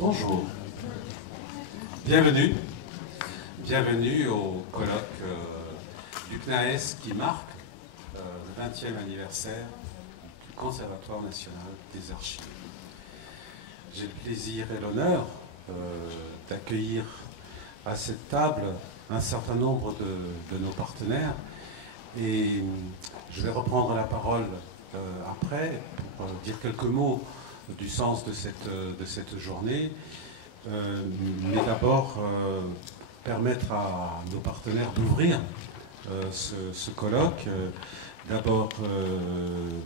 Bonjour, bienvenue, bienvenue au colloque du CNAES qui marque le 20e anniversaire du Conservatoire national des archives. J'ai le plaisir et l'honneur d'accueillir à cette table un certain nombre de nos partenaires et je vais reprendre la parole après pour dire quelques mots du sens de cette journée, mais d'abord permettre à nos partenaires d'ouvrir ce colloque. D'abord,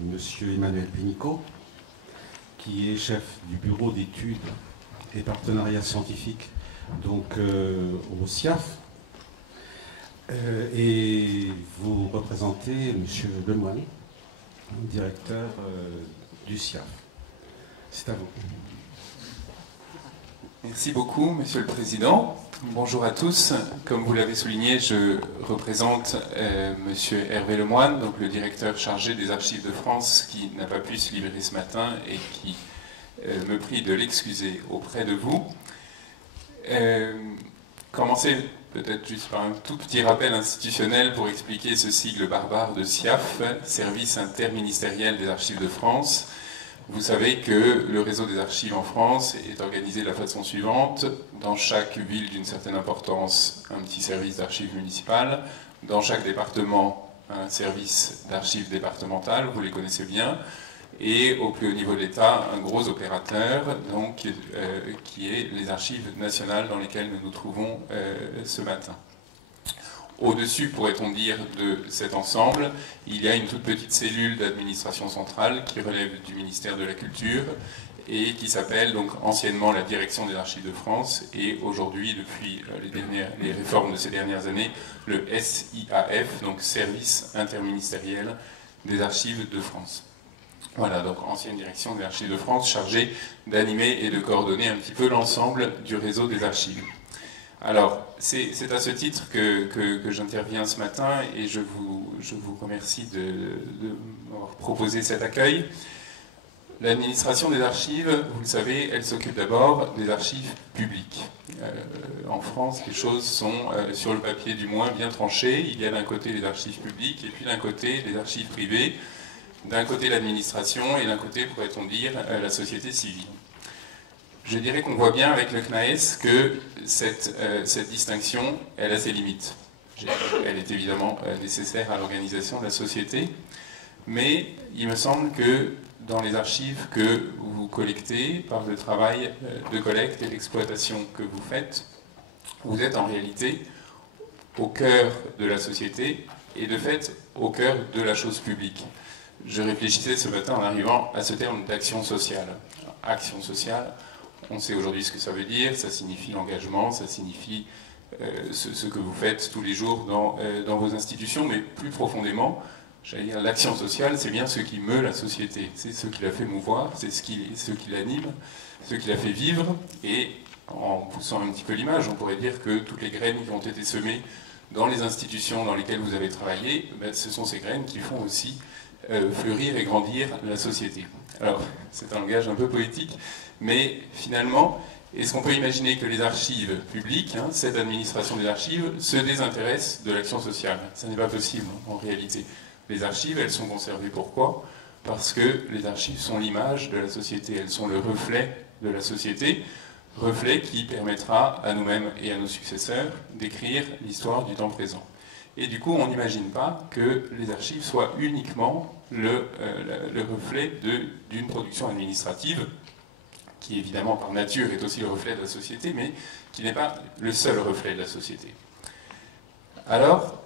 Monsieur Emmanuel Pénicaud, qui est chef du bureau d'études et partenariats scientifiques donc, au SIAF. Et vous représentez Monsieur Lemoine, directeur du SIAF. C'est à vous. Merci beaucoup, Monsieur le Président. Bonjour à tous. Comme vous l'avez souligné, je représente Monsieur Hervé Lemoine, donc le directeur chargé des Archives de France, qui n'a pas pu se libérer ce matin et qui me prie de l'excuser auprès de vous. Commencer peut-être juste par un tout petit rappel institutionnel pour expliquer ce sigle barbare de SIAF, Service interministériel des Archives de France. Vous savez que le réseau des archives en France est organisé de la façon suivante. Dans chaque ville d'une certaine importance, un petit service d'archives municipales. Dans chaque département, un service d'archives départementales, vous les connaissez bien. Et au plus haut niveau de l'État, un gros opérateur, donc, qui est les archives nationales dans lesquelles nous nous trouvons ce matin. Au-dessus, pourrait-on dire, de cet ensemble, il y a une toute petite cellule d'administration centrale qui relève du ministère de la Culture et qui s'appelle donc anciennement la Direction des Archives de France et aujourd'hui, depuis les réformes de ces dernières années, le SIAF, donc Service interministériel des Archives de France. Voilà, donc ancienne Direction des Archives de France chargée d'animer et de coordonner un petit peu l'ensemble du réseau des archives. Alors, c'est à ce titre que j'interviens ce matin et je vous remercie de m'avoir proposé cet accueil. L'administration des archives, vous le savez, elle s'occupe d'abord des archives publiques. En France, les choses sont, sur le papier du moins, bien tranchées. Il y a d'un côté les archives publiques et puis d'un côté les archives privées, d'un côté l'administration et d'un côté, pourrait-on dire, la société civile. Je dirais qu'on voit bien avec le CNAES que cette distinction, elle a ses limites. Elle est évidemment nécessaire à l'organisation de la société, mais il me semble que dans les archives que vous collectez, par le travail de collecte et d'exploitation que vous faites, vous êtes en réalité au cœur de la société et de fait au cœur de la chose publique. Je réfléchissais ce matin en arrivant à ce terme d'action sociale. Action sociale, on sait aujourd'hui ce que ça veut dire, ça signifie l'engagement, ça signifie ce que vous faites tous les jours dans vos institutions, mais plus profondément, j'allais dire l'action sociale, c'est bien ce qui meut la société, c'est ce qui la fait mouvoir, c'est ce qui l'anime, ce qui la fait vivre, et en poussant un petit peu l'image, on pourrait dire que toutes les graines qui ont été semées dans les institutions dans lesquelles vous avez travaillé, ben, ce sont ces graines qui font aussi fleurir et grandir la société. Alors, c'est un langage un peu poétique, mais finalement, est-ce qu'on peut imaginer que les archives publiques, cette administration des archives, se désintéresse de l'action sociale? Ça n'est pas possible en réalité. Les archives, elles sont conservées. Pourquoi? Parce que les archives sont l'image de la société, elles sont le reflet de la société, reflet qui permettra à nous-mêmes et à nos successeurs d'écrire l'histoire du temps présent. Et du coup, on n'imagine pas que les archives soient uniquement le reflet d'une production administrative, qui évidemment par nature est aussi le reflet de la société, mais qui n'est pas le seul reflet de la société. Alors,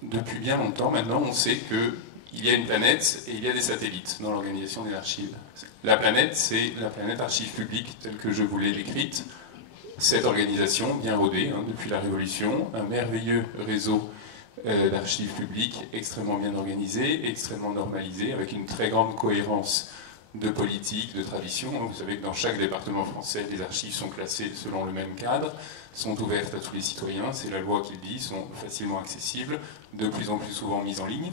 depuis bien longtemps maintenant, on sait qu'il y a une planète et il y a des satellites dans l'organisation des archives. La planète, c'est la planète archives publiques, telle que je vous l'ai décrite. Cette organisation, bien rodée depuis la Révolution, un merveilleux réseau d'archives publiques extrêmement bien organisé, extrêmement normalisé, avec une très grande cohérence de politique, de tradition. Vous savez que dans chaque département français, les archives sont classées selon le même cadre, sont ouvertes à tous les citoyens, c'est la loi qui le dit, sont facilement accessibles, de plus en plus souvent mises en ligne.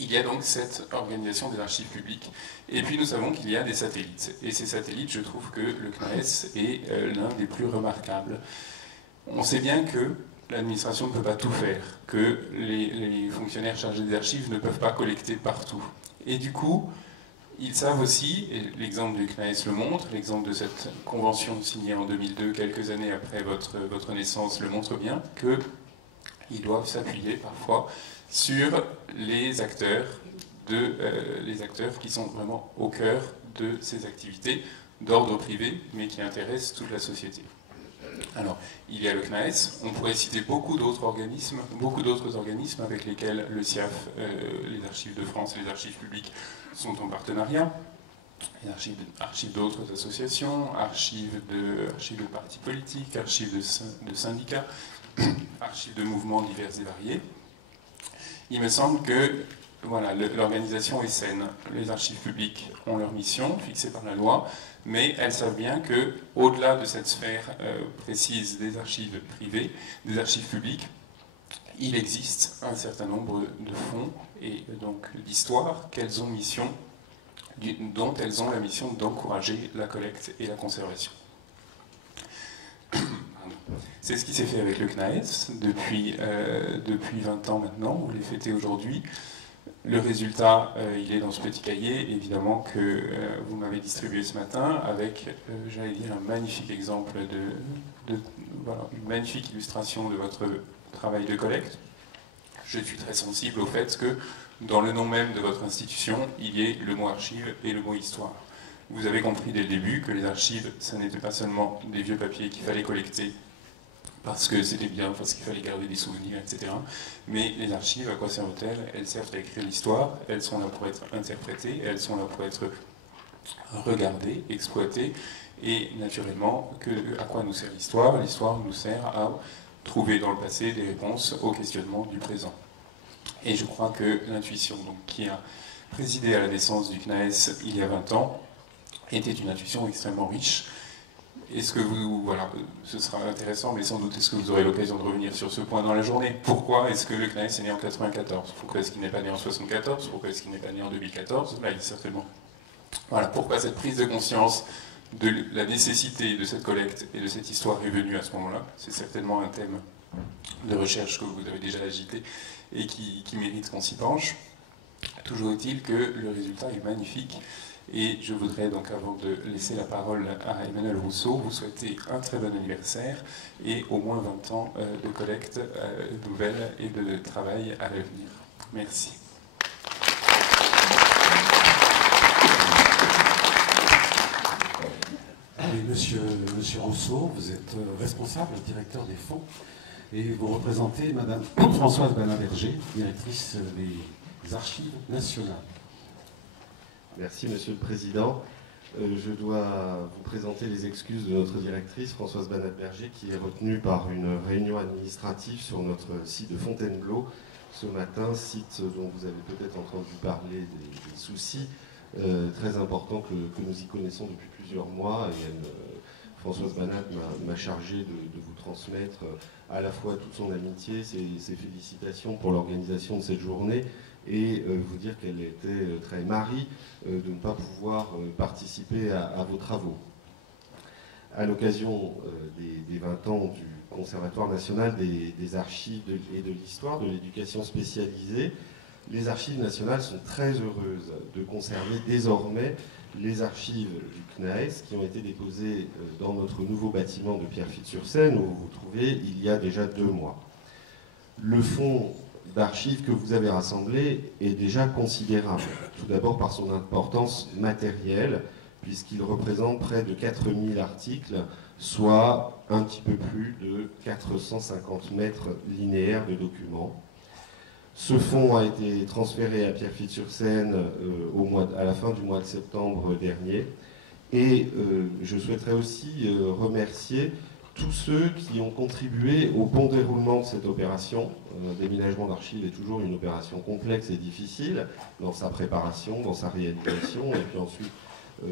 il y a donc cette organisation des archives publiques. Et puis nous savons qu'il y a des satellites. Et ces satellites, je trouve que le CNAES est l'un des plus remarquables. On sait bien que l'administration ne peut pas tout faire, que les fonctionnaires chargés des archives ne peuvent pas collecter partout. Et du coup, ils savent aussi, et l'exemple du CNAES le montre, l'exemple de cette convention signée en 2002, quelques années après votre naissance, le montre bien, qu'ils doivent s'appuyer parfois sur les acteurs qui sont vraiment au cœur de ces activités d'ordre privé, mais qui intéressent toute la société. Alors, il y a le CNAES, on pourrait citer beaucoup d'autres organismes avec lesquels le CIAF, les Archives de France et les Archives publiques sont en partenariat. Les archives d'autres associations, archives de partis politiques, archives de syndicats, archives de mouvements divers et variés. Il me semble que voilà, l'organisation est saine. Les archives publiques ont leur mission fixée par la loi, mais elles savent bien qu'au-delà de cette sphère précise des archives privées, des archives publiques, il existe un certain nombre de fonds et donc d'histoires dont elles ont la mission d'encourager la collecte et la conservation. C'est ce qui s'est fait avec le CNAES depuis 20 ans maintenant, vous les fêtez aujourd'hui. Le résultat, il est dans ce petit cahier, évidemment, que vous m'avez distribué ce matin, avec, j'allais dire, un magnifique exemple, voilà, une magnifique illustration de votre travail de collecte. Je suis très sensible au fait que, dans le nom même de votre institution, il y ait le mot archive et le mot histoire. Vous avez compris dès le début que les archives, ça n'était pas seulement des vieux papiers qu'il fallait collecter, parce que c'était bien, parce qu'il fallait garder des souvenirs, etc. Mais les archives, à quoi servent-elles? Elles servent à écrire l'histoire, elles sont là pour être interprétées, elles sont là pour être regardées, exploitées, et naturellement, à quoi nous sert l'histoire? L'histoire nous sert à trouver dans le passé des réponses aux questionnements du présent. Et je crois que l'intuition qui a présidé à la naissance du CNAES il y a 20 ans était une intuition extrêmement riche. Est-ce que voilà, ce sera intéressant, mais sans doute est-ce que vous aurez l'occasion de revenir sur ce point dans la journée? Pourquoi est-ce que le CNAES est né en 94? Pourquoi est-ce qu'il n'est pas né en 74? Pourquoi est-ce qu'il n'est pas né en 2014? Là, certainement. Voilà, pourquoi cette prise de conscience de la nécessité de cette collecte et de cette histoire est venue à ce moment-là? C'est certainement un thème de recherche que vous avez déjà agité et qui mérite qu'on s'y penche. Toujours est-il que le résultat est magnifique. Et je voudrais donc, avant de laisser la parole à Emmanuel Rousseau, vous souhaiter un très bon anniversaire et au moins 20 ans de collecte nouvelle et de travail à l'avenir. Merci. Oui, monsieur Rousseau, vous êtes responsable, directeur des fonds, et vous représentez Madame Françoise Banat-Berger, directrice des Archives nationales. Merci Monsieur le Président. Je dois vous présenter les excuses de notre directrice, Françoise Banat-Berger, qui est retenue par une réunion administrative sur notre site de Fontainebleau ce matin, site dont vous avez peut-être entendu parler des soucis très importants que nous y connaissons depuis plusieurs mois. Et Françoise Banat m'a chargé de vous transmettre à la fois toute son amitié, ses félicitations pour l'organisation de cette journée, et vous dire qu'elle était très marrie de ne pas pouvoir participer à vos travaux. À l'occasion des 20 ans du Conservatoire national des archives et de l'histoire de l'éducation spécialisée, les archives nationales sont très heureuses de conserver désormais les archives du CNAES qui ont été déposées dans notre nouveau bâtiment de Pierrefitte-sur-Seine, où vous vous trouvez il y a déjà 2 mois. Le fonds d'archives que vous avez rassemblé est déjà considérable. Tout d'abord par son importance matérielle, puisqu'il représente près de 4000 articles, soit un petit peu plus de 450 mètres linéaires de documents. Ce fonds a été transféré à Pierrefitte-sur-Seine à la fin du mois de septembre dernier. Et je souhaiterais aussi remercier tous ceux qui ont contribué au bon déroulement de cette opération. Un déménagement d'archives est toujours une opération complexe et difficile dans sa préparation, dans sa réalisation et puis ensuite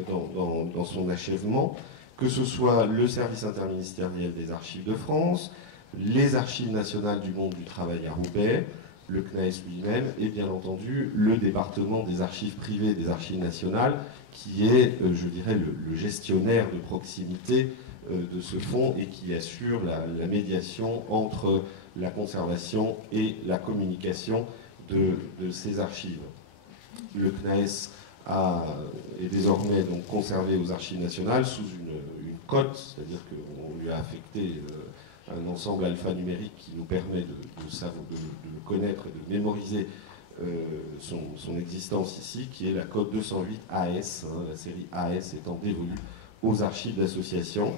dans son achèvement, que ce soit le service interministériel des archives de France, les archives nationales du monde du travail à Roubaix, le CNAES lui-même et bien entendu le département des archives privées et des archives nationales qui est, je dirais, le gestionnaire de proximité de ce fonds et qui assure la médiation entre la conservation et la communication de ces archives. Le CNAES est désormais donc conservé aux archives nationales sous une cote, c'est-à-dire qu'on lui a affecté un ensemble alphanumérique qui nous permet de le connaître et de mémoriser son existence ici, qui est la cote 208 AS, la série AS étant dévolue aux archives d'associations.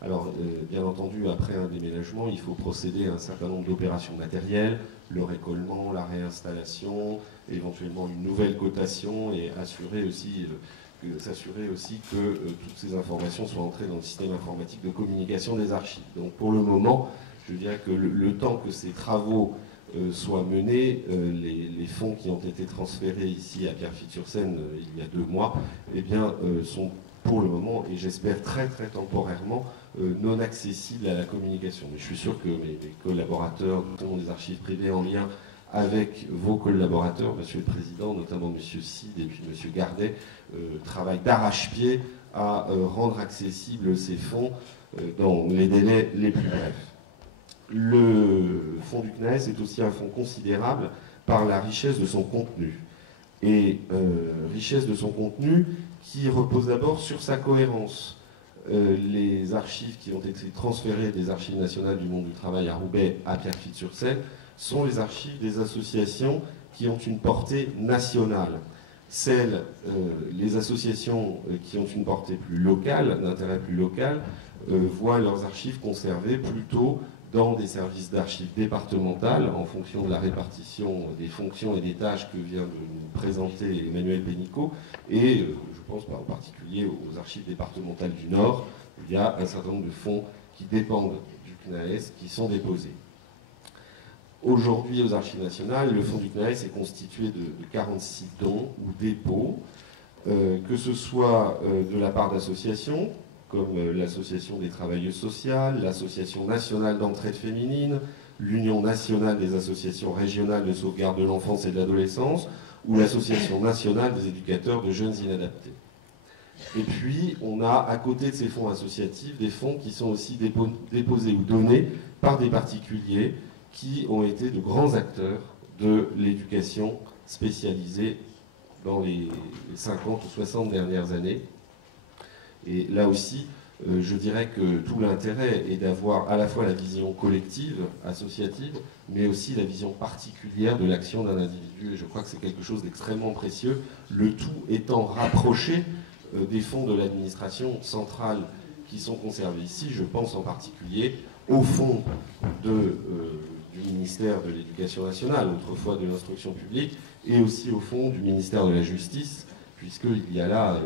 Alors, bien entendu, après un déménagement, il faut procéder à un certain nombre d'opérations matérielles, le récollement, la réinstallation, éventuellement une nouvelle cotation et s'assurer aussi que toutes ces informations soient entrées dans le système informatique de communication des archives. Donc pour le moment, je dirais que le temps que ces travaux soient menés, les fonds qui ont été transférés ici à Pierrefitte-sur-Seine il y a 2 mois, eh bien, sont pour le moment, et j'espère très très temporairement, non accessibles à la communication. Mais je suis sûr que mes collaborateurs, notamment des archives privées en lien avec vos collaborateurs, Monsieur le Président, notamment Monsieur Cid et puis Monsieur Gardet, travaillent d'arrache-pied à rendre accessibles ces fonds dans les délais les plus brefs. Le fonds du CNAES est aussi un fonds considérable par la richesse de son contenu. Et richesse de son contenu qui repose d'abord sur sa cohérence. Les archives qui ont été transférées des archives nationales du monde du travail à Roubaix à Pierrefitte-sur-Seine sont les archives des associations qui ont une portée nationale. Les associations qui ont une portée plus locale, d'intérêt plus local, voient leurs archives conservées plutôt dans des services d'archives départementales en fonction de la répartition des fonctions et des tâches que vient de nous présenter Emmanuel Pénicaud. Et je pense en particulier aux archives départementales du Nord, où il y a un certain nombre de fonds qui dépendent du CNAES qui sont déposés. Aujourd'hui, aux Archives nationales, le fonds du CNAES est constitué de 46 dons ou dépôts, que ce soit de la part d'associations, comme l'Association des travailleuses sociales, l'Association nationale d'entraide féminine, l'Union nationale des associations régionales de sauvegarde de l'enfance et de l'adolescence, ou l'Association nationale des éducateurs de jeunes inadaptés. Et puis, on a à côté de ces fonds associatifs des fonds qui sont aussi déposés ou donnés par des particuliers qui ont été de grands acteurs de l'éducation spécialisée dans les 50 ou 60 dernières années. Et là aussi, je dirais que tout l'intérêt est d'avoir à la fois la vision collective, associative, mais aussi la vision particulière de l'action d'un individu. Et je crois que c'est quelque chose d'extrêmement précieux, le tout étant rapproché des fonds de l'administration centrale qui sont conservés ici. Je pense en particulier au fonds du ministère de l'Éducation nationale, autrefois de l'Instruction publique, et aussi au fonds du ministère de la Justice, puisqu'il y a là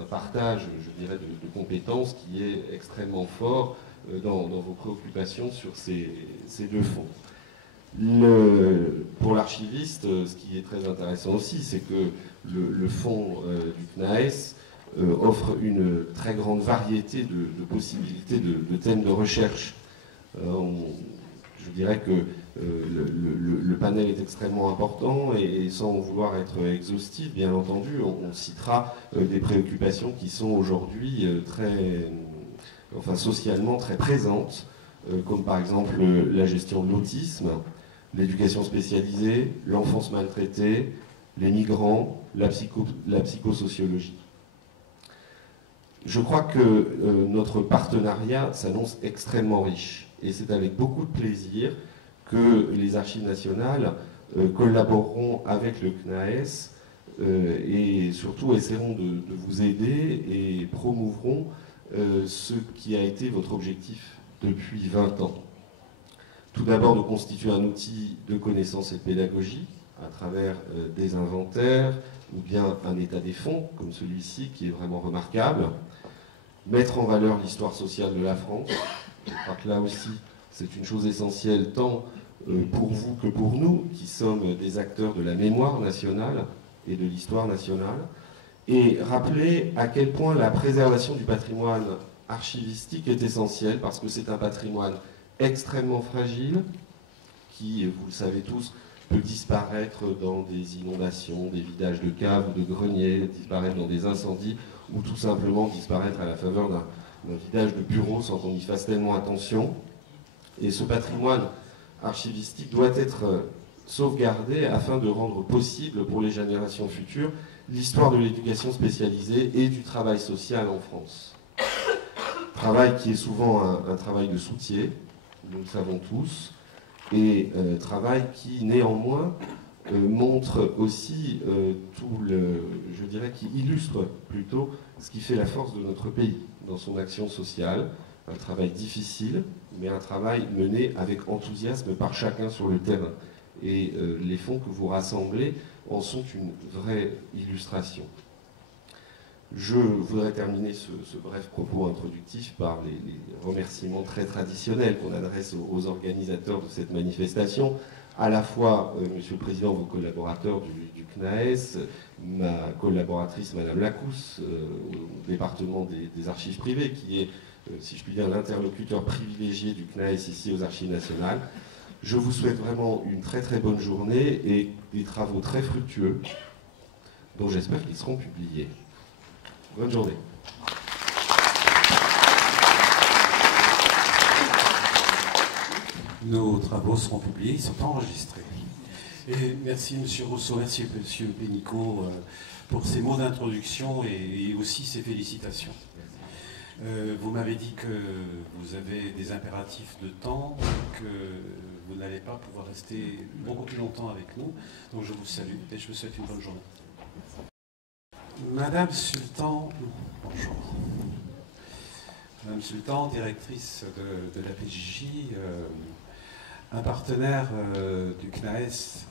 un partage, je dirais, de compétences qui est extrêmement fort dans vos préoccupations sur ces 2 fonds. Pour l'archiviste, ce qui est très intéressant aussi, c'est que le fonds du CNAES offre une très grande variété de possibilités de thèmes de recherche. Je dirais que le panel est extrêmement important et sans vouloir être exhaustif, bien entendu, on citera des préoccupations qui sont aujourd'hui socialement très présentes, comme par exemple la gestion de l'autisme, l'éducation spécialisée, l'enfance maltraitée, les migrants, la psychosociologie. Je crois que notre partenariat s'annonce extrêmement riche et c'est avec beaucoup de plaisir que les Archives nationales collaboreront avec le CNAES et surtout essaieront de vous aider et promouvront ce qui a été votre objectif depuis 20 ans. Tout d'abord, de constituer un outil de connaissance et de pédagogie à travers des inventaires ou bien un état des fonds, comme celui-ci, qui est vraiment remarquable. Mettre en valeur l'histoire sociale de la France. Je crois que là aussi, c'est une chose essentielle, tant pour vous que pour nous, qui sommes des acteurs de la mémoire nationale et de l'histoire nationale. Et rappeler à quel point la préservation du patrimoine archivistique est essentielle, parce que c'est un patrimoine extrêmement fragile, qui, vous le savez tous, peut disparaître dans des inondations, des vidages de caves ou de greniers, disparaître dans des incendies, ou tout simplement disparaître à la faveur d'un vidage de bureau sans qu'on y fasse tellement attention. Et ce patrimoine archivistique doit être sauvegardé afin de rendre possible pour les générations futures l'histoire de l'éducation spécialisée et du travail social en France. Travail qui est souvent un travail de soutien, nous le savons tous, et travail qui néanmoins montre aussi je dirais, qui illustre plutôt ce qui fait la force de notre pays dans son action sociale. Un travail difficile, mais un travail mené avec enthousiasme par chacun sur le terrain. Et les fonds que vous rassemblez en sont une vraie illustration. Je voudrais terminer ce bref propos introductif par les remerciements très traditionnels qu'on adresse aux organisateurs de cette manifestation, à la fois, Monsieur le Président, vos collaborateurs du CNAES, ma collaboratrice Madame Lacousse, au département des archives privées, qui est, si je puis dire, l'interlocuteur privilégié du CNAES ici aux Archives nationales. Je vous souhaite vraiment une très très bonne journée et des travaux très fructueux, dont j'espère qu'ils seront publiés. Bonne journée. Nos travaux seront publiés, ils sont enregistrés. Et merci M. Rousseau, merci M. Pénicaud pour ces mots d'introduction et aussi ces félicitations. Vous m'avez dit que vous avez des impératifs de temps, que vous n'allez pas pouvoir rester beaucoup plus longtemps avec nous. Donc je vous salue et je vous souhaite une bonne journée. Madame Sultan, bonjour. Madame Sultan, directrice de la PJJ, un partenaire du CNAES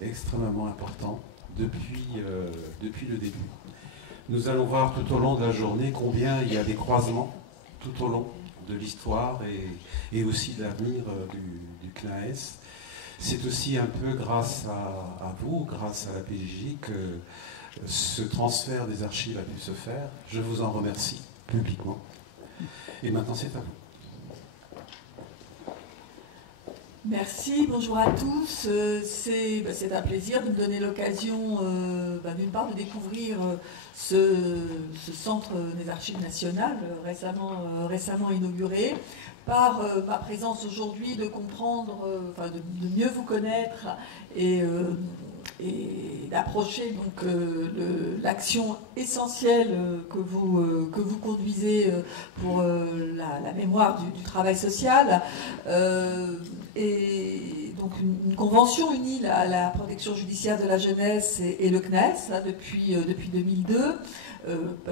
extrêmement important depuis le début. Nous allons voir tout au long de la journée combien il y a des croisements tout au long de l'histoire et aussi de l'avenir du CNAES. C'est aussi un peu grâce à vous, grâce à la PJJ, que ce transfert des archives a pu se faire. Je vous en remercie publiquement. Et maintenant, c'est à vous. Merci, bonjour à tous. C'est un plaisir de me donner l'occasion, d'une part, de découvrir ce centre des Archives nationales récemment inauguré, par ma présence aujourd'hui, de comprendre, de mieux vous connaître et d'approcher donc l'action essentielle que vous conduisez pour la mémoire du travail social. Et donc une convention unie la protection judiciaire de la jeunesse et le CNAES depuis 2002.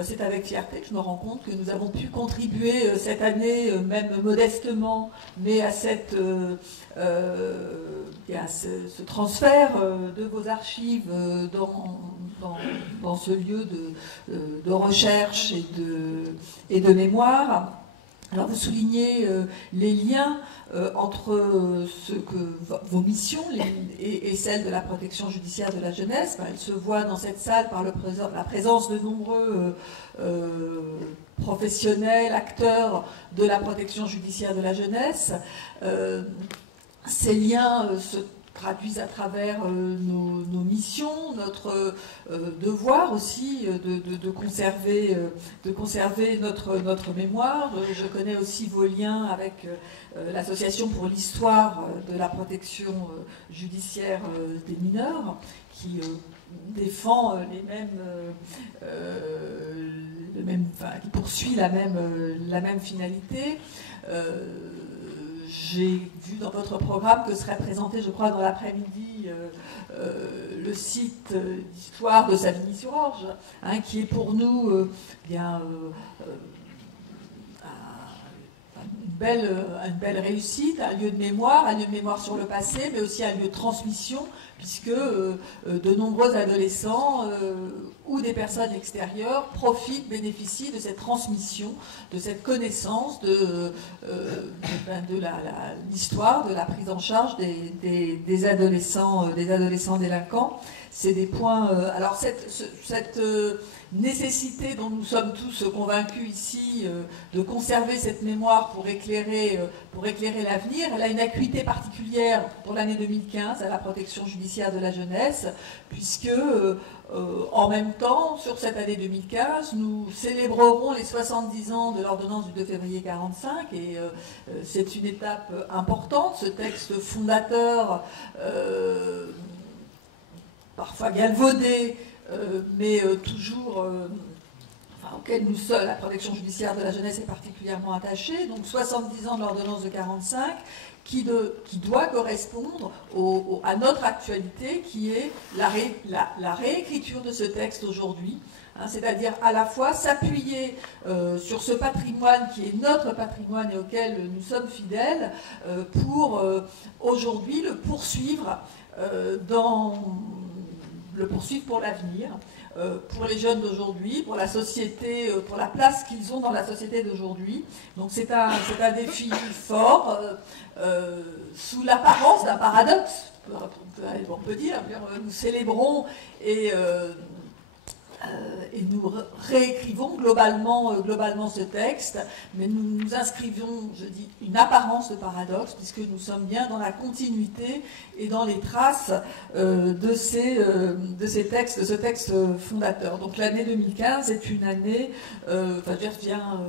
C'est avec fierté que je me rends compte que nous avons pu contribuer cette année, même modestement, mais à ce transfert de vos archives dans ce lieu de recherche et de mémoire. Alors vous soulignez les liens entre vos missions et celles de la protection judiciaire de la jeunesse. Elle se voit dans cette salle par la présence de nombreux professionnels, acteurs de la protection judiciaire de la jeunesse. Ces liens se traduisent à travers nos missions, notre devoir aussi de conserver notre mémoire. Je connais aussi vos liens avec l'Association pour l'histoire de la protection judiciaire des mineurs, qui défend qui poursuit la même finalité. J'ai vu dans votre programme que serait présenté, je crois, dans l'après-midi, le site d'histoire de Savigny-sur-Orge, qui est pour nous une belle réussite, un lieu de mémoire sur le passé, mais aussi un lieu de transmission, puisque de nombreux adolescents ou des personnes extérieures bénéficient de cette transmission, de cette connaissance de l'histoire, de la prise en charge des adolescents délinquants. c'est des points... alors cette nécessité dont nous sommes tous convaincus ici de conserver cette mémoire pour éclairer l'avenir, elle a une acuité particulière pour l'année 2015 à la protection judiciaire de la jeunesse, puisque en même temps, sur cette année 2015, nous célébrerons les 70 ans de l'ordonnance du 2 février 1945, et c'est une étape importante, ce texte fondateur, parfois galvaudé, mais toujours, auquel nous sommes, la protection judiciaire de la jeunesse est particulièrement attachée. Donc 70 ans de l'ordonnance de 1945, qui doit correspondre à notre actualité, qui est la réécriture de ce texte aujourd'hui, hein, c'est-à-dire à la fois s'appuyer sur ce patrimoine qui est notre patrimoine et auquel nous sommes fidèles, pour aujourd'hui le poursuivre pour l'avenir, pour les jeunes d'aujourd'hui, pour la société, pour la place qu'ils ont dans la société d'aujourd'hui. Donc c'est un défi fort, sous l'apparence d'un paradoxe, on peut dire. Nous célébrons et nous réécrivons globalement ce texte, mais nous inscrivons, je dis, une apparence de paradoxe, puisque nous sommes bien dans la continuité et dans les traces de ces textes, de ce texte fondateur. Donc l'année 2015 est une année, vient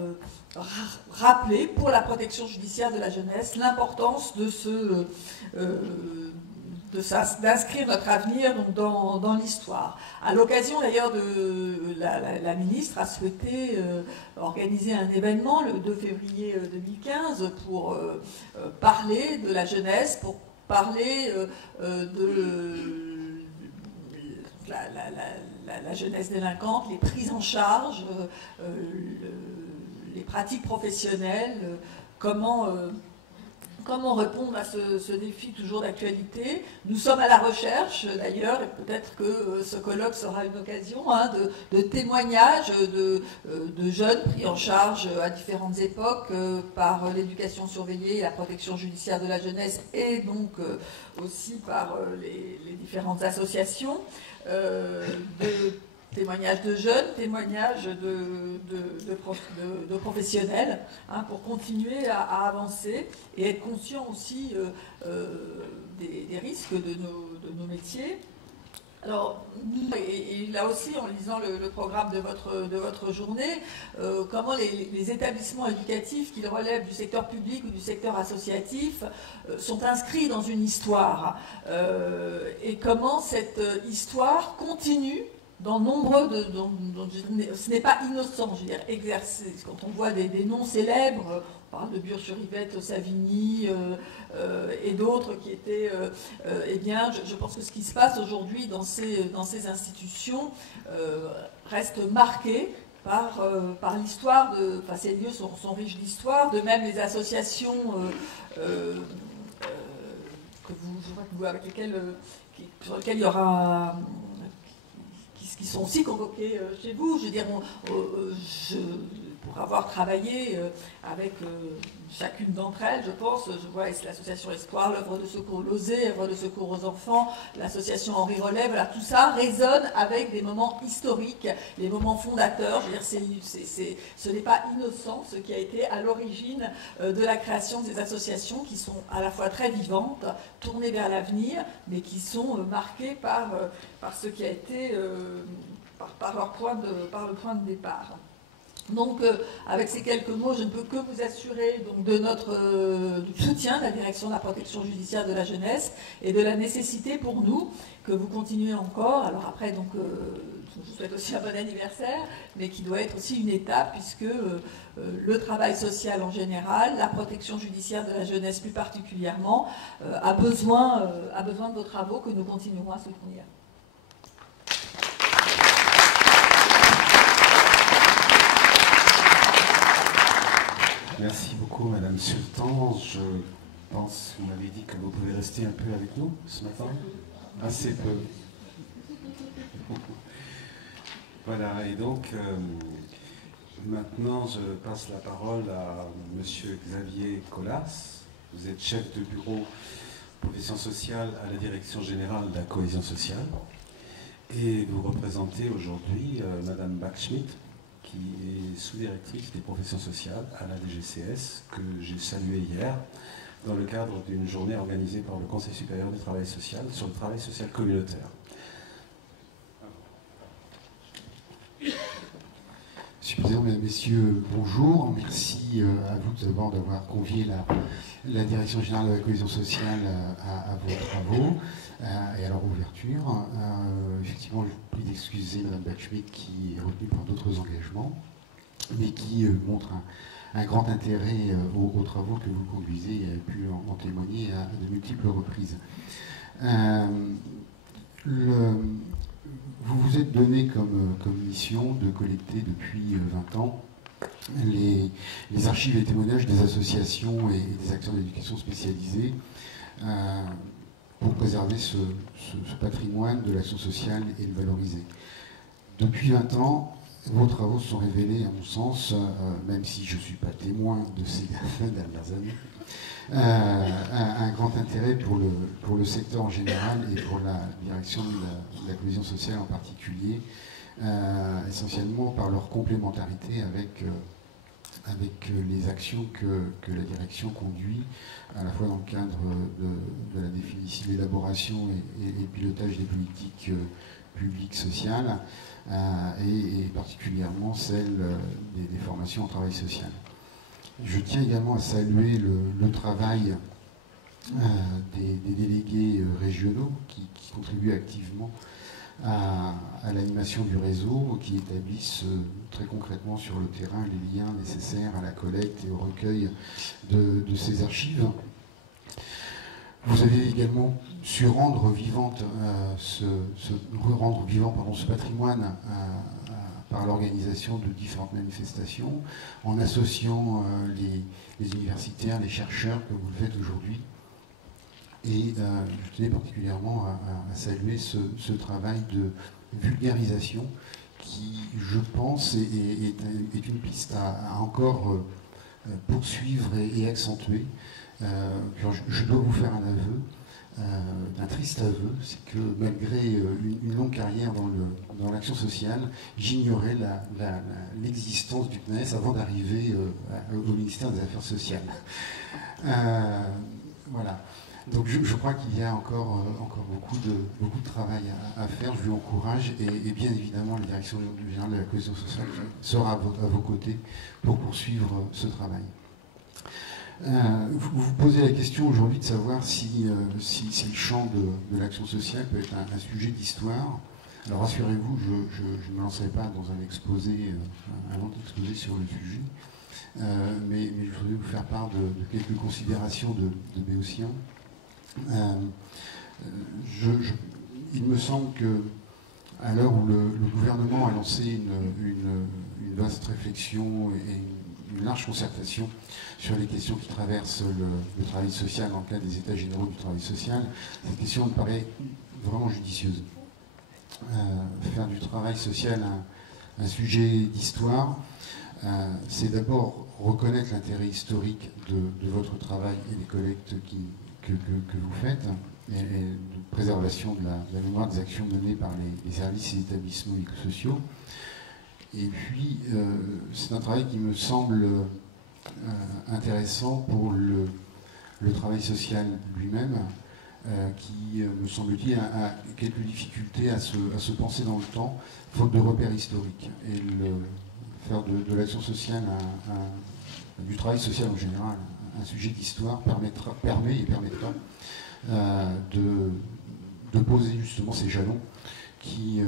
rappeler pour la protection judiciaire de la jeunesse l'importance d'inscrire notre avenir donc, dans l'histoire. À l'occasion d'ailleurs la ministre a souhaité organiser un événement le 2 février 2015 pour parler de la jeunesse, pour parler de la jeunesse délinquante, les prises en charge, les pratiques professionnelles, comment répondre à ce défi toujours d'actualité. Nous sommes à la recherche, d'ailleurs, et peut-être que ce colloque sera une occasion de témoignages de jeunes pris en charge à différentes époques par l'éducation surveillée et la protection judiciaire de la jeunesse, et donc aussi par les différentes associations, témoignages de jeunes, témoignages de professionnels, pour continuer à avancer et être conscient aussi des risques de nos métiers. Alors, et là aussi, en lisant le programme de votre journée, comment les établissements éducatifs, qu'ils relèvent du secteur public ou du secteur associatif, sont inscrits dans une histoire, et comment cette histoire continue dans nombreux ce n'est pas innocent, je veux dire, exercer. Quand on voit des noms célèbres, on parle de Bure-sur-Yvette, Savigny et d'autres qui étaient... eh bien, je pense que ce qui se passe aujourd'hui dans ces institutions reste marqué par l'histoire enfin, ces lieux sont riches d'histoire, de même les associations sur lesquelles il y aura... qui sont aussi convoqués chez vous. Je veux dire, pour avoir travaillé avec chacune d'entre elles, je pense, je vois l'association Espoir, l'œuvre de secours Lozé, l'œuvre de secours aux enfants, l'association Henri Relais, voilà, tout ça résonne avec des moments historiques, les moments fondateurs. Je veux dire, ce n'est pas innocent ce qui a été à l'origine de la création de ces associations qui sont à la fois très vivantes, tournées vers l'avenir, mais qui sont marquées par ce qui a été, par le point de départ. Donc, avec ces quelques mots, je ne peux que vous assurer donc, du soutien de la direction de la protection judiciaire de la jeunesse et de la nécessité pour nous que vous continuez encore. Alors après, donc, je vous souhaite aussi un bon anniversaire, mais qui doit être aussi une étape, puisque le travail social en général, la protection judiciaire de la jeunesse plus particulièrement, a besoin de vos travaux que nous continuerons à soutenir. Merci beaucoup, Madame Sultan. Je pense, vous m'avez dit que vous pouvez rester un peu avec nous ce matin. Assez peu. Voilà, et donc, maintenant, je passe la parole à Monsieur Xavier Colas. Vous êtes chef de bureau profession sociale à la Direction générale de la cohésion sociale. Et vous représentez aujourd'hui Madame Bach-Schmidt, qui est sous-directrice des professions sociales à la DGCS, que j'ai saluée hier, dans le cadre d'une journée organisée par le Conseil supérieur du travail social sur le travail social communautaire. Monsieur le Président, Mesdames, Messieurs, bonjour. Merci à vous d'abord d'avoir convié la Direction générale de la cohésion sociale à vos travaux et à leur ouverture. Effectivement, je vous prie d'excuser Mme Bach-Schmidt qui est retenue par d'autres engagements, mais qui montre un grand intérêt aux travaux que vous conduisez et a pu en témoigner à de multiples reprises. Vous vous êtes donné comme mission de collecter depuis 20 ans les archives et témoignages des associations et des acteurs d'éducation spécialisés pour préserver ce patrimoine de l'action sociale et le valoriser. Depuis 20 ans, vos travaux se sont révélés, à mon sens, même si je ne suis pas témoin de ces dernières années, un grand intérêt pour le secteur en général et pour la direction de la cohésion sociale en particulier, essentiellement par leur complémentarité avec les actions que la direction conduit, à la fois dans le cadre de la définition, l'élaboration et le pilotage des politiques publiques sociales, et particulièrement celle des formations en travail social. Je tiens également à saluer le travail des délégués régionaux qui contribuent activement à l'animation du réseau, qui établissent très concrètement sur le terrain les liens nécessaires à la collecte et au recueil de ces archives. Vous avez également su rendre vivant ce patrimoine par l'organisation de différentes manifestations, en associant les universitaires, les chercheurs, comme vous le faites aujourd'hui. Et je tenais particulièrement à saluer ce travail de vulgarisation qui, je pense, est une piste à encore poursuivre et accentuer. Je dois vous faire un aveu, un triste aveu, c'est que malgré une longue carrière dans l'action sociale, j'ignorais l'existence du CNES avant d'arriver au ministère des Affaires sociales. Voilà. Donc je crois qu'il y a encore beaucoup de travail à faire. Je vous encourage et bien évidemment la Direction générale de la cohésion sociale sera à vos côtés pour poursuivre ce travail. Vous vous posez la question aujourd'hui de savoir si le champ de l'action sociale peut être un sujet d'histoire. Alors rassurez-vous, je ne me lancerai pas dans un long exposé sur le sujet, mais je voudrais vous faire part de quelques considérations de Béotien. Il me semble que, à l'heure où le gouvernement a lancé une vaste réflexion et une large concertation sur les questions qui traversent le travail social dans le cadre des États généraux du travail social, cette question me paraît vraiment judicieuse. Faire du travail social un sujet d'histoire, c'est d'abord reconnaître l'intérêt historique de votre travail et des collectes que vous faites, et de préservation de la mémoire des actions menées par les services et établissements sociaux. Et puis, c'est un travail qui me semble intéressant pour le travail social lui-même, qui, me semble-t-il, a quelques difficultés à se penser dans le temps, faute de repères historiques. Et faire de l'action sociale, du travail social en général, un sujet d'histoire permet et permettra de poser justement ces jalons qui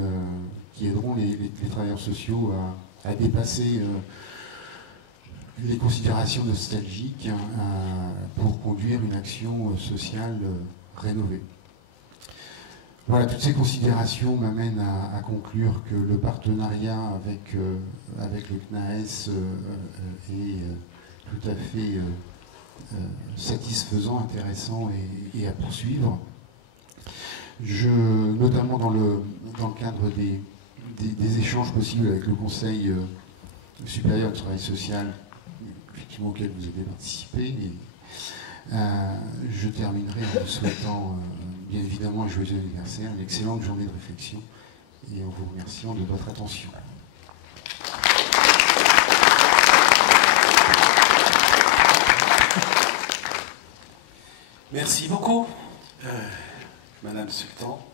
aideront les travailleurs sociaux à dépasser les considérations nostalgiques pour conduire une action sociale rénovée. Voilà, toutes ces considérations m'amènent à conclure que le partenariat avec le CNAES est tout à fait satisfaisant, intéressant et à poursuivre. Notamment dans le cadre des échanges possibles avec le Conseil supérieur du travail social, effectivement auquel vous avez participé. Je terminerai en vous souhaitant bien évidemment un joyeux anniversaire, une excellente journée de réflexion et en vous remerciant de votre attention. Merci beaucoup, Madame Sultan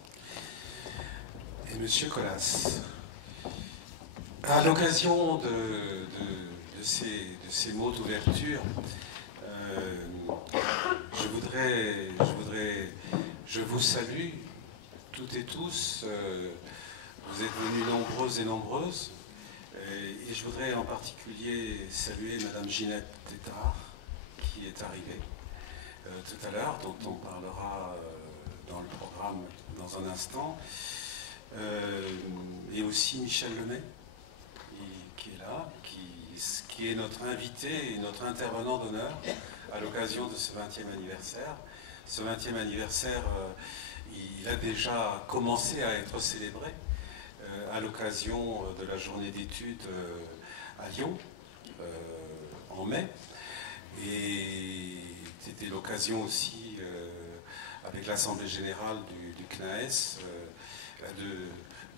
et Monsieur Colas. À l'occasion de ces mots d'ouverture, je vous salue toutes et tous. Vous êtes venus nombreux et nombreuses. Et je voudrais en particulier saluer Madame Ginette Tétard, qui est arrivée tout à l'heure, dont on parlera dans le programme dans un instant. Et aussi Michel Lemay, qui est là, qui est notre invité et notre intervenant d'honneur à l'occasion de ce 20e anniversaire. Ce 20e anniversaire, il a déjà commencé à être célébré à l'occasion de la journée d'études à Lyon, en mai. Et c'était l'occasion aussi, avec l'Assemblée Générale du CNAES,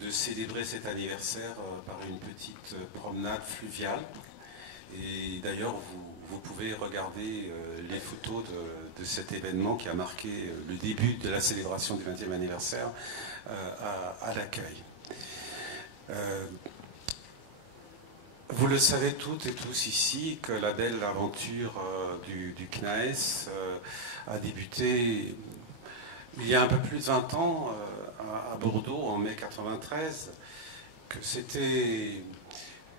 de célébrer cet anniversaire par une petite promenade fluviale. Et d'ailleurs, vous pouvez regarder les photos de cet événement qui a marqué le début de la célébration du 20e anniversaire à l'accueil. Vous le savez toutes et tous ici que la belle aventure du CNAES a débuté il y a un peu plus de 20 ans à Bordeaux en mai 93, que c'était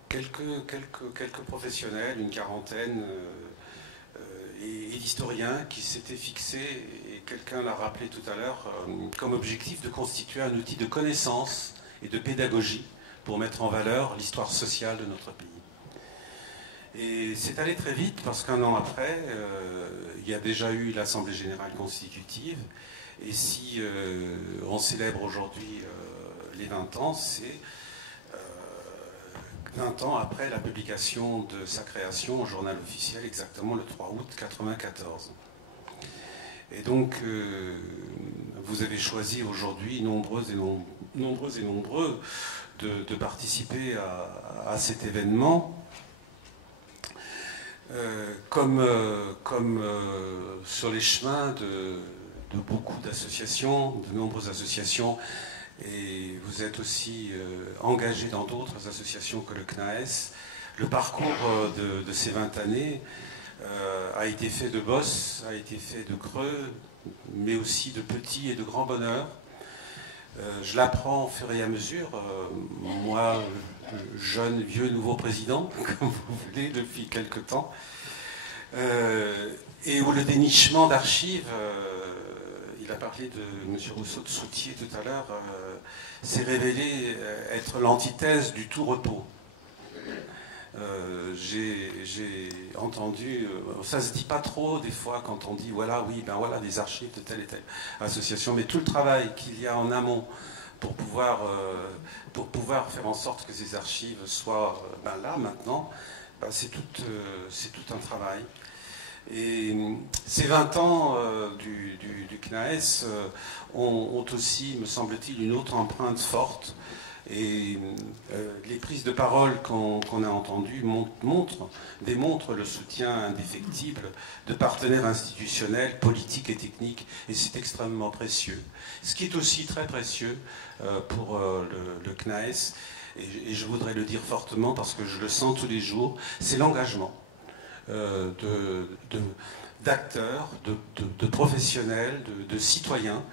quelques professionnels, une quarantaine, et d'historiens qui s'étaient fixés, et quelqu'un l'a rappelé tout à l'heure, comme objectif de constituer un outil de connaissance et de pédagogie pour mettre en valeur l'histoire sociale de notre pays. Et c'est allé très vite parce qu'un an après, il y a déjà eu l'Assemblée Générale Constitutive, et si on célèbre aujourd'hui les 20 ans, c'est 20 ans après la publication de sa création au journal officiel, exactement le 3 août 1994. Et donc, vous avez choisi aujourd'hui, nombreux de participer à cet événement. Comme sur les chemins de beaucoup d'associations, de nombreuses associations, et vous êtes aussi engagé dans d'autres associations que le CNAES, le parcours de ces 20 années a été fait de bosses, a été fait de creux, mais aussi de petits et de grands bonheurs. Je l'apprends au fur et à mesure. Moi, jeune, vieux, nouveau président, comme vous voulez, depuis quelque temps, et où le dénichement d'archives, il a parlé de M. Rousseau de Soutier tout à l'heure, s'est révélé être l'antithèse du tout repos. J'ai entendu, ça se dit pas trop des fois quand on dit voilà, oui, ben voilà des archives de telle et telle association, mais tout le travail qu'il y a en amont pour pouvoir faire en sorte que ces archives soient là maintenant, ben, c'est tout un travail. Et ces 20 ans du CNAES ont aussi, me semble-t-il, une autre empreinte forte. Et les prises de parole qu'on a entendues démontrent le soutien indéfectible de partenaires institutionnels, politiques et techniques, et c'est extrêmement précieux. Ce qui est aussi très précieux pour le CNAES, et je voudrais le dire fortement parce que je le sens tous les jours, c'est l'engagement d'acteurs, de professionnels, de citoyens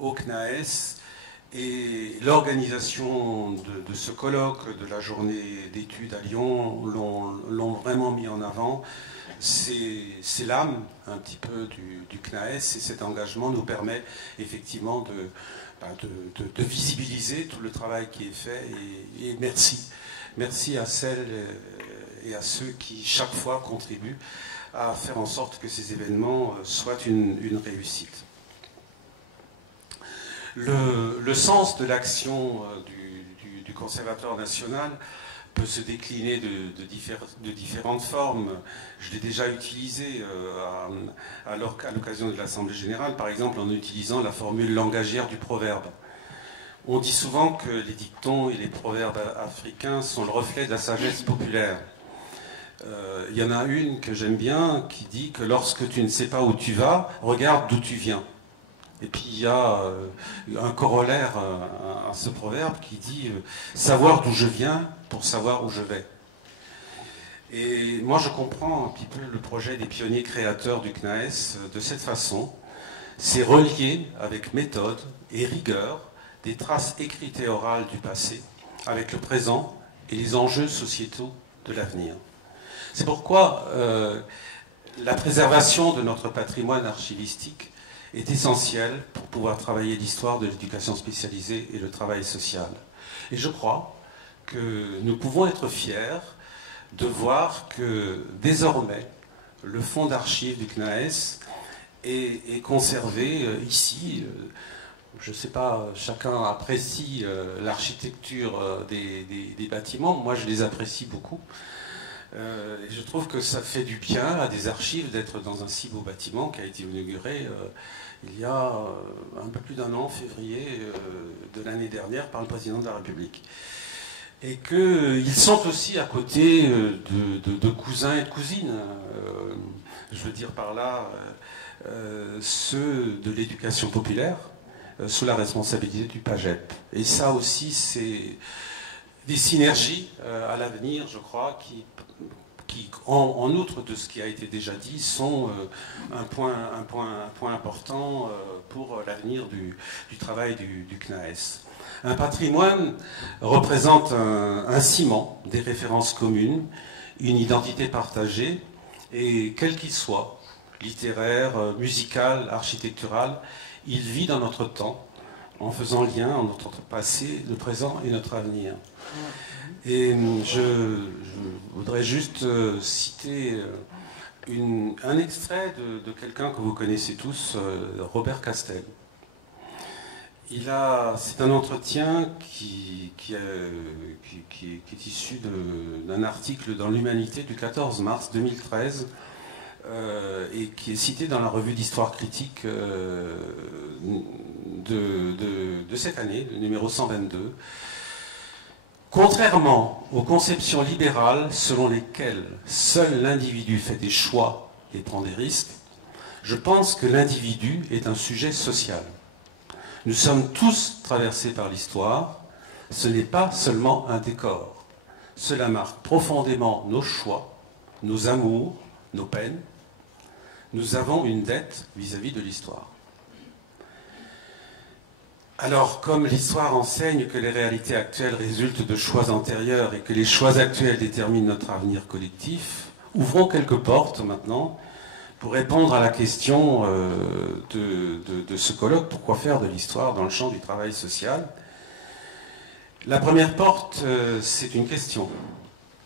au CNAES. Et l'organisation de ce colloque, de la journée d'études à Lyon, l'ont vraiment mis en avant. C'est l'âme un petit peu du CNAES, et cet engagement nous permet effectivement de visibiliser tout le travail qui est fait. Et merci. Merci à celles et à ceux qui, chaque fois, contribuent à faire en sorte que ces événements soient une réussite. Le sens de l'action du Conservatoire national peut se décliner de différentes formes. Je l'ai déjà utilisé à l'occasion de l'Assemblée générale, par exemple en utilisant la formule langagière du proverbe. On dit souvent que les dictons et les proverbes africains sont le reflet de la sagesse populaire. Il y en a une que j'aime bien qui dit que lorsque tu ne sais pas où tu vas, regarde d'où tu viens. Et puis il y a un corollaire à ce proverbe qui dit savoir d'où je viens pour savoir où je vais. Et moi je comprends un petit peu le projet des pionniers créateurs du CNAES de cette façon. C'est relier avec méthode et rigueur des traces écrites et orales du passé avec le présent et les enjeux sociétaux de l'avenir. C'est pourquoi la préservation de notre patrimoine archivistique est essentielle pour pouvoir travailler l'histoire de l'éducation spécialisée et le travail social. Et je crois que nous pouvons être fiers de voir que désormais le fonds d'archives du CNAES est conservé ici. Je ne sais pas, chacun apprécie l'architecture des bâtiments. Moi, je les apprécie beaucoup. Et je trouve que ça fait du bien à des archives d'être dans un si beau bâtiment qui a été inauguré il y a un peu plus d'un an, février de l'année dernière, par le président de la République. Et qu'ils sont aussi à côté de cousins et de cousines. Je veux dire par là ceux de l'éducation populaire, sous la responsabilité du PAGEP. Et ça aussi, c'est des synergies à l'avenir, je crois, qui en outre de ce qui a été déjà dit, sont un point important pour l'avenir du travail du CNAES. Un patrimoine représente un ciment, des références communes, une identité partagée, et quel qu'il soit, littéraire, musical, architectural, il vit dans notre temps, en faisant lien entre notre passé, le présent et notre avenir. Et je voudrais juste citer un extrait de quelqu'un que vous connaissez tous, Robert Castel. C'est un entretien qui est issu d'un article dans l'Humanité du 14 mars 2013 et qui est cité dans la revue d'histoire critique de cette année, le numéro 122. Contrairement aux conceptions libérales selon lesquelles seul l'individu fait des choix et prend des risques, je pense que l'individu est un sujet social. Nous sommes tous traversés par l'histoire, ce n'est pas seulement un décor. Cela marque profondément nos choix, nos amours, nos peines. Nous avons une dette vis-à-vis de l'histoire. Alors, comme l'histoire enseigne que les réalités actuelles résultent de choix antérieurs et que les choix actuels déterminent notre avenir collectif, ouvrons quelques portes maintenant pour répondre à la question de ce colloque, pourquoi faire de l'histoire dans le champ du travail social. La première porte, c'est une question.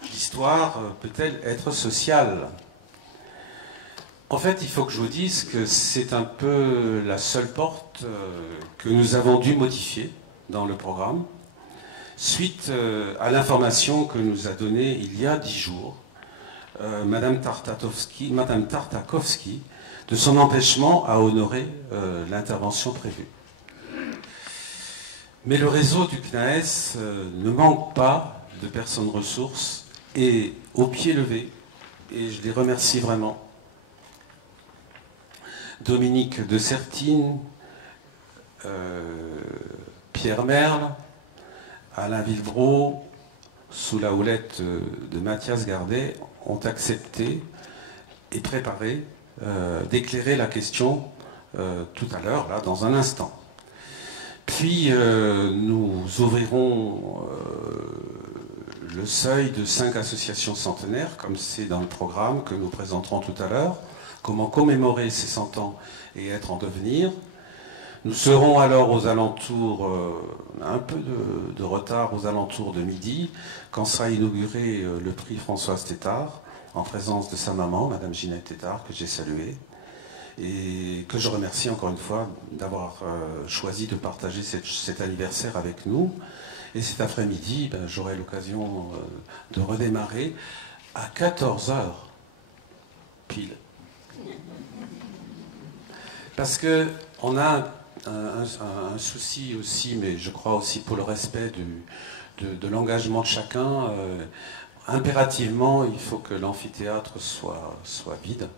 L'histoire peut-elle être sociale ? En fait, il faut que je vous dise que c'est un peu la seule porte que nous avons dû modifier dans le programme, suite à l'information que nous a donnée il y a 10 jours Madame Tartakovsky de son empêchement à honorer l'intervention prévue. Mais le réseau du CNAES ne manque pas de personnes ressources et au pied levé, et je les remercie vraiment, Dominique de Sertine, Pierre Merle, Alain Villebreau, sous la houlette de Mathias Gardet, ont accepté et préparé d'éclairer la question tout à l'heure, là, dans un instant. Puis nous ouvrirons le seuil de 5 associations centenaires, comme c'est dans le programme que nous présenterons tout à l'heure. Comment commémorer ces 100 ans et être en devenir. Nous serons alors aux alentours, un peu de retard, aux alentours de midi, quand sera inauguré le prix Françoise Tétart, en présence de sa maman, Madame Ginette Tétart, que j'ai saluée, et que je remercie encore une fois d'avoir choisi de partager cet anniversaire avec nous. Et cet après-midi, j'aurai l'occasion de redémarrer à 14h, pile. Parce qu'on a un souci aussi, mais je crois aussi pour le respect de l'engagement de chacun. Impérativement, il faut que l'amphithéâtre soit vide,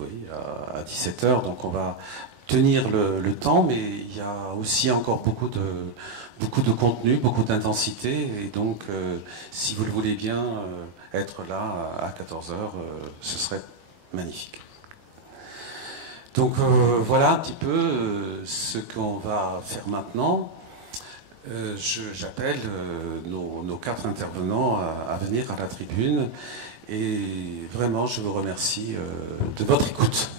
oui, à 17h. Donc on va tenir le temps, mais il y a aussi encore beaucoup de contenu, beaucoup d'intensité. Et donc, si vous le voulez bien, être là à 14h, ce serait magnifique. Donc voilà un petit peu ce qu'on va faire maintenant. J'appelle nos 4 intervenants à venir à la tribune et vraiment je vous remercie de votre écoute.